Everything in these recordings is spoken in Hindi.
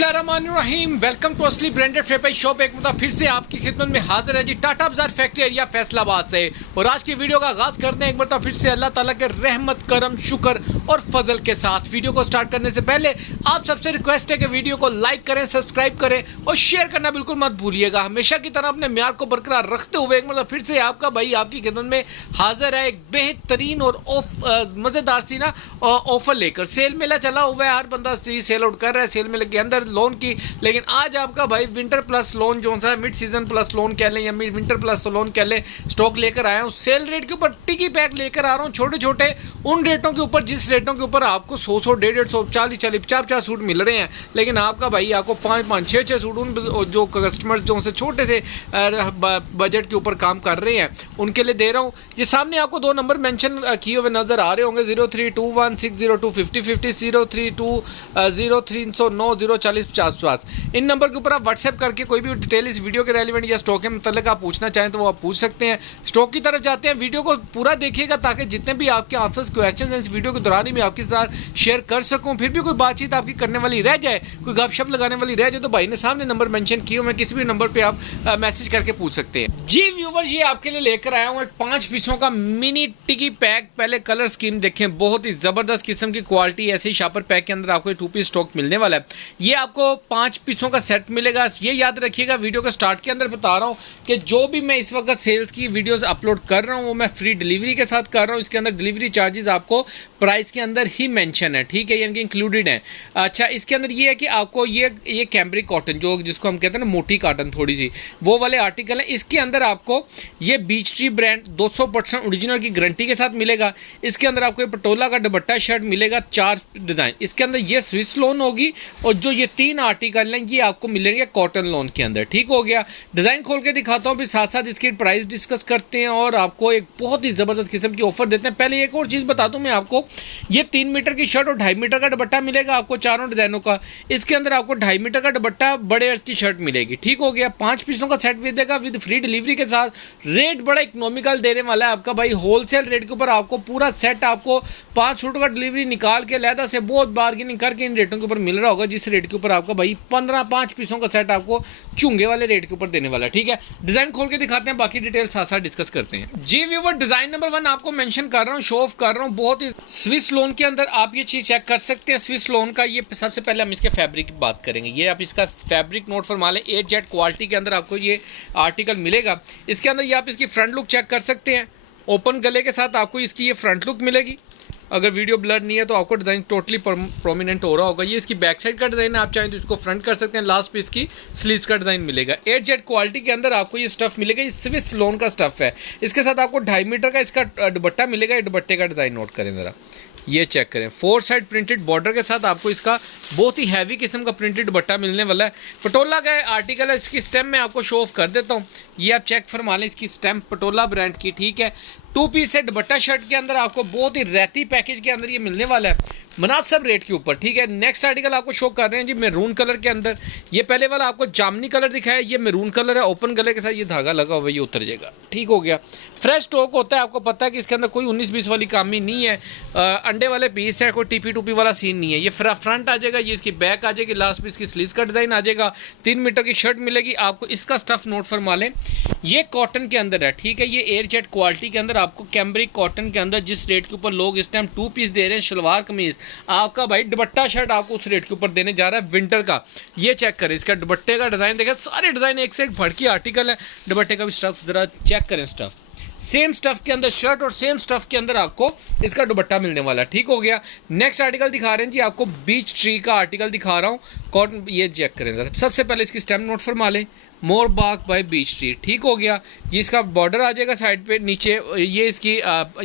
बिस्मिल्लाहिर्रहमानिर्रहीम। वेलकम टू असली ब्रांडेड फेपाई शॉप। एक मतलब फिर से आपकी खिदमत में हाजिर है जी टाटा बाजार फैक्ट्री एरिया फैसलाबाद से। और आज की वीडियो का आगाज करते हैं एक बार फिर से अल्लाह ताला के रहमत करम शुक्र और फजल के साथ। वीडियो को स्टार्ट करने से पहले आप सबसे रिक्वेस्ट है कि वीडियो को लाइक करें, सब्सक्राइब करें और शेयर करना बिल्कुल मत भूलिएगा। हमेशा की तरह अपने म्यार को बरकरार रखते हुए एक मतलब फिर से आपका भाई आपकी खिदमत में हाजिर है एक बेहतरीन और मजेदार सी ना ऑफर लेकर। सेल मेला चला हुआ है, हर बंदा सेल आउट कर रहा है सेल मेले के अंदर लोन की। लेकिन आज आपका भाई विंटर प्लस लोन जो सा मिड सीजन प्लस लोन कह लें या विंटर प्लस लोन कह लें, स्टॉक लेकर आया हूँ। सेल रेट के ऊपर टिकी पैक लेकर आ रहा हूँ, छोटे छोटे उन रेटों के ऊपर जिस रेटों के ऊपर आपको 100 150 150 50 सूट मिल रहे हैं। लेकिन आपका भाई आपको 5 6 सूट उन जो कस्टमर्स जो से छोटे से बजट के ऊपर काम कर रहे हैं उनके लिए दे रहा हूँ। ये सामने आपको दो नंबर मेंशन किए हुए नजर आ रहे होंगे, 0321602050 032030904050। इन नंबर के ऊपर आप व्हाट्सएप करके कोई भी डिटेल इस वीडियो के रेलिवेंट या स्टॉक के मतलब आप पूछना चाहें तो वो आप पूछ सकते हैं। स्टॉक की तरफ जाते हैं, वीडियो को पूरा देखिएगा ताकि जितने भी आपके आंसर्स क्वेश्चन हैं इस वीडियो के दौरान ही मैं आपके साथ शेयर कर सकूं। फिर भी कोई बातचीत आपकी करने वाली रह जाए, कोई गपशप लगाने वाली रह जाए तो भाई ने सामने नंबर मेंशन किए हुए, किसी भी नंबर पे आप मैसेज करके पूछ सकते हैं। जी व्यूवर्स, ये आपके लिए लेकर आया हूं एक 5 पीसों का मिनी टिकी पैक। पहले कलर स्कीम देखें, बहुत ही जबरदस्त किस्म की क्वालिटी। ऐसे ही शापर पैक के अंदर आपको 2 पीस स्टॉक मिलने वाला है। ये आपको 5 पीसों का सेट मिलेगा। ये याद रखिएगा, वीडियो के स्टार्ट के अंदर बता रहा हूं कि जो भी मैं इस वक्त सेल्स की वीडियोस अपलोड कर रहा हूं वो मैं फ्री डिलीवरी के साथ कर रहा हूं। इसके अंदर डिलीवरी चार्जेस आपको प्राइस के अंदर ही मेंशन है, ठीक है, यानी कि इंक्लूडेड है। अच्छा, इसके अंदर ये है कि आपको ये कैम्ब्रिक कॉटन जो जिसको हम कहते हैं ना मोटी कॉटन थोड़ी सी, वो वाले आर्टिकल है। इसके अंदर आपको ये बीच ट्री ब्रांड 200% ओरिजिनल की गारंटी के साथ मिलेगा। इसके अंदर आपको पटोला का दुपट्टा शर्ट मिलेगा, 4 डिजाइन। इसके अंदर ये स्विस लोन होगी और जो ये 3 आर्टिकल हैं ये आपको मिलेंगे कॉटन लोन के अंदर, ठीक हो गया। डिजाइन खोल के दिखाता हूं, फिर साथ साथ इसकी प्राइस डिस्कस करते हैं और आपको एक बहुत ही जबरदस्त किस्म की ऑफर देते हैं। पहले एक और चीज बता दूं मैं आपको, ये 3 मीटर की शर्ट और 2.5 मीटर का दुपट्टा मिलेगा आपको चारों डिजाइनों का। इसके अंदर आपको 2.5 मीटर का दुपट्टा बड़े अर्ज की शर्ट मिलेगी, ठीक हो गया। 5 पीसों का सेट भी देगा विद फ्री डिलीवरी के साथ। रेट बड़ा इकोनॉमिकल देने वाला है आपका भाई, होलसेल रेट के ऊपर आपको पूरा सेट आपको 5 सूट का डिलीवरी निकाल के लहदा से बहुत बार्गेनिंग करके इन रेटों के ऊपर मिल रहा होगा, जिस रेट के ऊपर आपका भाई 5 पीसों का सेट आपको चुंगे वाले रेट के ऊपर देने वाला, ठीक है। डिजाइन खोल के दिखाते हैं, बाकी डिटेल साथ साथ डिस्कस करते हैं। जी व्यूअर, डिजाइन नंबर 1 आपको मेंशन कर रहा हूं, शो ऑफ कर रहा हूं। बहुत ही स्विस लोन के अंदर आप ये चीज चेक कर सकते हैं। स्विस लोन का ये सबसे पहले हम इसके फैब्रिक की बात करेंगे। ये आप इसका फैब्रिक नोट फरमा लें, 8 जेट क्वालिटी के अंदर आपको ये आर्टिकल मिलेगा। इसके अंदर ये आप इसकी फ्रंट लुक चेक कर सकते हैं, ओपन गले के साथ आपको इसकी ये फ्रंट लुक मिलेगी। अगर वीडियो ब्लर नहीं है तो आपको डिजाइन टोटली प्रोमिनेंट हो रहा होगा। ये इसकी बैक साइड का डिजाइन है, आप चाहें तो इसको फ्रंट कर सकते हैं। लास्ट पे इसकी स्लीव्स का डिजाइन मिलेगा। 8 जेट क्वालिटी के अंदर आपको ये स्टफ मिलेगा, ये स्विस लोन का स्टफ है। इसके साथ आपको 2.5 मीटर का इसका दुपट्टा मिलेगा। ये दुपट्टे का डिजाइन नोट करें जरा, ये चेक करें। 4 साइड प्रिंटेड बॉर्डर के साथ आपको इसका बहुत ही हैवी किस्म का प्रिंटेड दुपट्टा मिलने वाला है। पटोला का आर्टिकल है, इसकी स्टेम में आपको शो ऑफ कर देता हूं। ये आप चेक फरमा लें, इसकी स्टेम पटोला ब्रांड की, ठीक है। 2 पीस से दुपट्टा शर्ट के अंदर आपको बहुत ही रहती पैकेज के अंदर ये मिलने वाला है, मुनासिब रेट के ऊपर, ठीक है। नेक्स्ट आर्टिकल आपको शो कर रहे हैं जी मैरून कलर के अंदर। ये पहले वाला आपको जामनी कलर दिखाया, ये मैरून कलर है। ओपन गले के साथ ये धागा लगा हुआ है, ये उतर जाएगा, ठीक हो गया। फ्रेश स्टॉक होता है, आपको पता है कि इसके अंदर कोई 19-20 वाली कामी नहीं है। अंडे वाले पीस है, कोई टीपी टूपी वाला सीन नहीं है। ये फ्रंट आ जाएगा, ये इसकी बैक आ जाएगी, लास्ट पे इसकी स्लीव्स का डिजाइन आ जाएगा। 3 मीटर की शर्ट मिलेगी आपको। इसका स्टफ नोट फरमा लें, ये कॉटन के अंदर है, ठीक है। ये एयर जेट क्वालिटी के अंदर आपको कैम्ब्रिक कॉटन के अंदर जिस रेट के ऊपर लोग इस टाइम 2 पीस दे रहे हैं शलवार कमीज, आपका भाई दुपट्टा शर्ट आपको उस रेट के ऊपर देने जा रहा है विंटर का। ये चेक करें, इसका दुपट्टे का डिजाइन देखें, सारे डिजाइन एक से एक भड़की आर्टिकल है। दुपट्टे का भी स्टफ जरा चेक करें, स्टफ सेम स्टफ के अंदर शर्ट और सेम स्टफ के अंदर आपको इसका दुपट्टा मिलने वाला, ठीक हो गया। नेक्स्ट आर्टिकल दिखा रहे हैं जी आपको, बीच ट्री का आर्टिकल दिखा रहा हूं, कॉटन। ये चेक करें जरा, सबसे पहले इसकी स्टेम नोट फरमा लें, मोर बाग बाय बीच ट्री, ठीक हो गया। ये इसका बॉर्डर आ जाएगा साइड पे, नीचे ये इसकी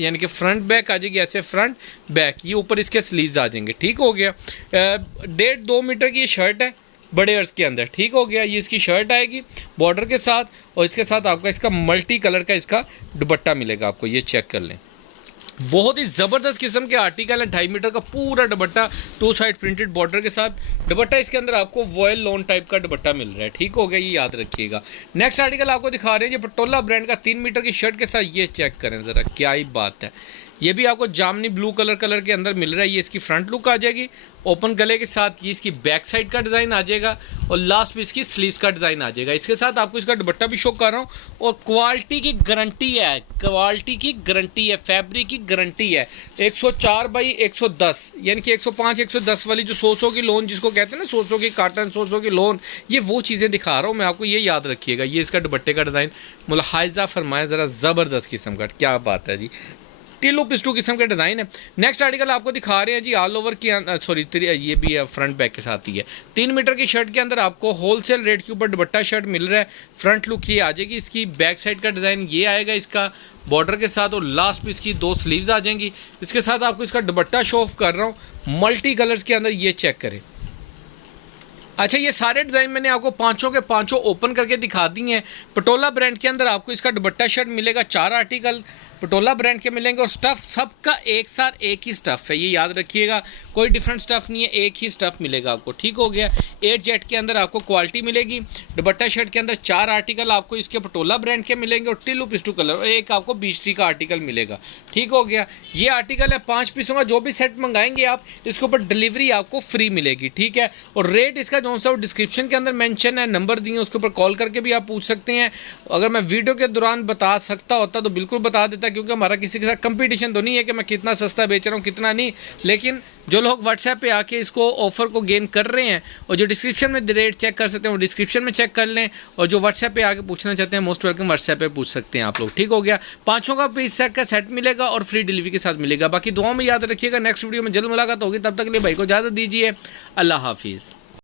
यानी कि फ्रंट बैक आ जाएगी, ऐसे फ्रंट बैक, ये ऊपर इसके स्लीव्स आ जाएंगे, ठीक हो गया। 1.5-2 मीटर की ये शर्ट है बड़े अर्ज के अंदर, ठीक हो गया। ये इसकी शर्ट आएगी बॉर्डर के साथ और इसके साथ आपका इसका मल्टी कलर का इसका दुपट्टा मिलेगा आपको, ये चेक कर लें। बहुत ही जबरदस्त किस्म के आर्टिकल है, 2.5 मीटर का पूरा दुपट्टा 2 साइड प्रिंटेड बॉर्डर के साथ दुपट्टा। इसके अंदर आपको वॉयल लोन टाइप का दुपट्टा मिल रहा है, ठीक हो गया, ये याद रखिएगा। नेक्स्ट आर्टिकल आपको दिखा रहे हैं, ये पटोला ब्रांड का 3 मीटर की शर्ट के साथ, ये चेक करें जरा, क्या ही बात है। ये भी आपको जामनी ब्लू कलर के अंदर मिल रहा है। ये इसकी फ्रंट लुक आ जाएगी ओपन गले के साथ। ये इसकी बैक साइड का डिज़ाइन आ जाएगा और लास्ट पे इसकी स्लीव्स का डिज़ाइन आ जाएगा। इसके साथ आपको इसका दुपट्टा भी शो कर रहा हूँ और क्वालिटी की गारंटी है, क्वालिटी की गारंटी है, फैब्रिक की गारंटी है। 104 बाई 110 यानी कि 105 110 वाली जो 100 की लोन जिसको कहते हैं ना, 100 की काटन 100 की लोन, ये वो चीज़ें दिखा रहा हूँ मैं आपको, ये याद रखिएगा। ये इसका दुपट्टे का डिज़ाइन मुलाहिजा फरमाया ज़रा, ज़बरदस्त किस्म का, क्या बात है जी, टिल्लू पिस्टू किस्म के डिज़ाइन है। नेक्स्ट आर्टिकल आपको दिखा रहे हैं जी ऑल ओवर की, सॉरी ये भी है फ्रंट बैक के साथ ही है। 3 मीटर की शर्ट के अंदर आपको होलसेल रेट के ऊपर दुपट्टा शर्ट मिल रहा है। फ्रंट लुक ये आ जाएगी, इसकी बैक साइड का डिज़ाइन ये आएगा इसका बॉर्डर के साथ और लास्ट पे इसकी 2 स्लीव्स आ जाएंगी। इसके साथ आपको इसका दुपट्टा शो ऑफ कर रहा हूँ मल्टी कलर्स के अंदर, ये चेक करें। अच्छा, ये सारे डिज़ाइन मैंने आपको पांचों के पांचों ओपन करके दिखा दी हैं। पटोला ब्रांड के अंदर आपको इसका दुपट्टा शर्ट मिलेगा, 4 आर्टिकल पटोला ब्रांड के मिलेंगे और स्टफ सबका एक साथ एक ही स्टफ है, ये याद रखिएगा, कोई डिफरेंट स्टफ नहीं है, एक ही स्टफ मिलेगा आपको, ठीक हो गया। 8 जेट के अंदर आपको क्वालिटी मिलेगी। दुपट्टा शर्ट के अंदर 4 आर्टिकल आपको इसके पटोला ब्रांड के मिलेंगे और टिल्लू पिस्टू कलर और एक आपको बीस्ट्री का आर्टिकल मिलेगा, ठीक हो गया। ये आर्टिकल है 5 पीसों का, जो भी सेट मंगाएंगे आप इसके ऊपर डिलीवरी आपको फ्री मिलेगी, ठीक है। और रेट इसका जो सा डिस्क्रिप्शन के अंदर मेंशन है, नंबर दिए उसके ऊपर कॉल करके भी आप पूछ सकते हैं। अगर मैं वीडियो के दौरान बता सकता होता तो बिल्कुल बता देता, क्योंकि हमारा किसी के साथ कंपटीशन तो नहीं है कि मैं कितना सस्ता बेच रहा हूँ कितना नहीं, लेकिन जो लोग व्हाट्सएप पे आके इसको ऑफर को गेन कर रहे हैं और जो डिस्क्रिप्शन में रेट चेक कर सकते हैं वो डिस्क्रिप्शन में चेक कर लें, और जो व्हाट्सएप पे आके पूछना चाहते हैं मोस्ट वेलकम व्हाट्सएप पे पूछ सकते हैं आप लोग, ठीक हो गया। 5 का पीस सेट का सेट मिलेगा और फ्री डिलीवरी के साथ मिलेगा। बाकी दुआ में याद रखिएगा, नेक्स्ट वीडियो में जल्द मुलाकात होगी, तब तक के लिए भाई को इजाजत दीजिए, अल्लाह हाफिज़।